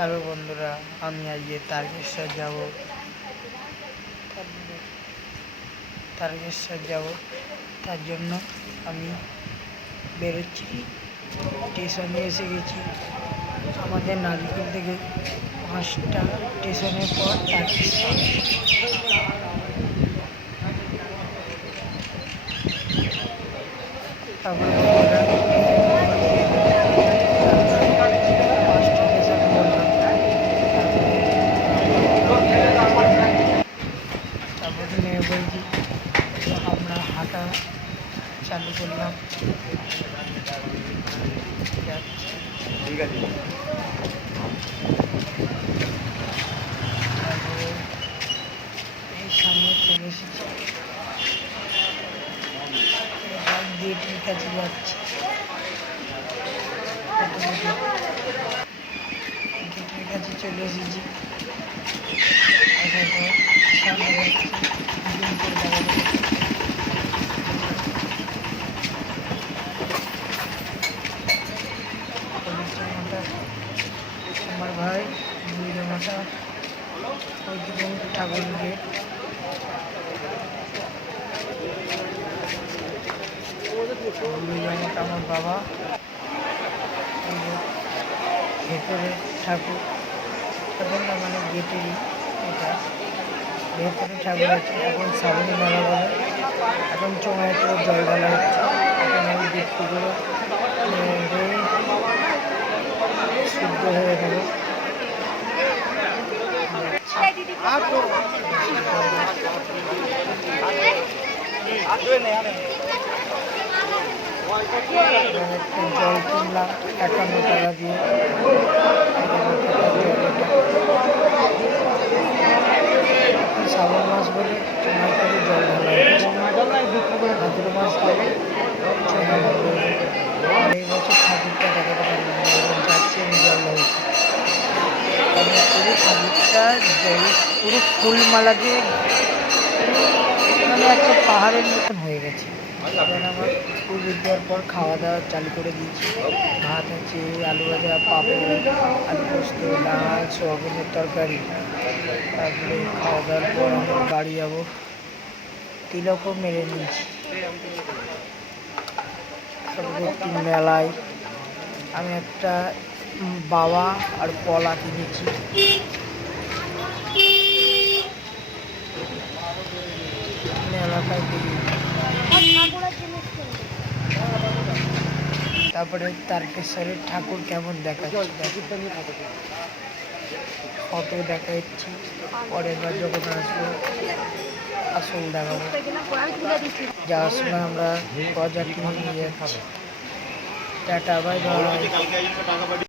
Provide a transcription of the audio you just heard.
Hello বন্ধুরা, আমি আজকে তারকেশ্বর যাব। তার জন্য আমি বেরোচ্ছি। স্টেশনে এসে গেছি। আমাদের নারিকেল থেকে 5টা স্টেশনের পর তারকেশ্বর। তারপরে নেমে বলছি, আমরা হাঁটা চালু করলাম। ঠিক আছে। তারপরে এই সামনে চলে এসেছি, গেটের কাছে যাচ্ছি। গেটের কাছে চলে এসেছি। সামনে যাচ্ছি, জুম করে দেখাবো। আমার ভাই মাতা ওইদিকে ঠাকুর গেট। মাতা আমার বাবা, ভেতরে ঠাকুর না, মানে গেটেরই এটা ভেতরে ঠাকুর আছে। এখন শ্রাবণী মেলা বলে, এখন চোঙায় জল ঢালা হচ্ছে। এখন আমি ব্যক্তিগুলো শুদ্ধ হয়ে গেল। জল কিনলাম 51 টাকা দিয়ে। শ্রাবণ মাস বলে চোঙার থেকে জল ঢালা হচ্ছে। ভাদ্র মাস বলে চোঙা বন্ধ হয়ে যাবে। আর এই বছর ঠাকুরটা দেখাতে পারলাম না, যাচ্ছে আমি জল ঢালছি। পুরো ঠাকুরটা পুরো ফুলমালা দিয়ে মানে একটা পাহাড়ের মতন হয়ে গেছে। এখন আমার পুজো দেওয়ার পর খাওয়া দাওয়া চালু করে দিয়েছি। ভাত আছে, আলু ভাজা, পাঁপড়, আলু পোস্ত, ডাল, সোয়াবিনের তরকারি। তারপরে খাওয়া দাওয়ার পর আমি বাড়ি যাবো। তিলকও মেরে নিয়েছি। পরবর্তী মেলায় আমি একটা বাবা আর পলা কিনেছি। মেলাটায় তারপরে তারকেশ্বরের ঠাকুর কেমন দেখাচ্ছে, ফটো দেখাচ্ছি। পরের বার যখন আসবো আসল দেখাবো। যাওয়ার সময় আমরা গজা কিনে নিয়ে যাচ্ছি। Tata, bye bye.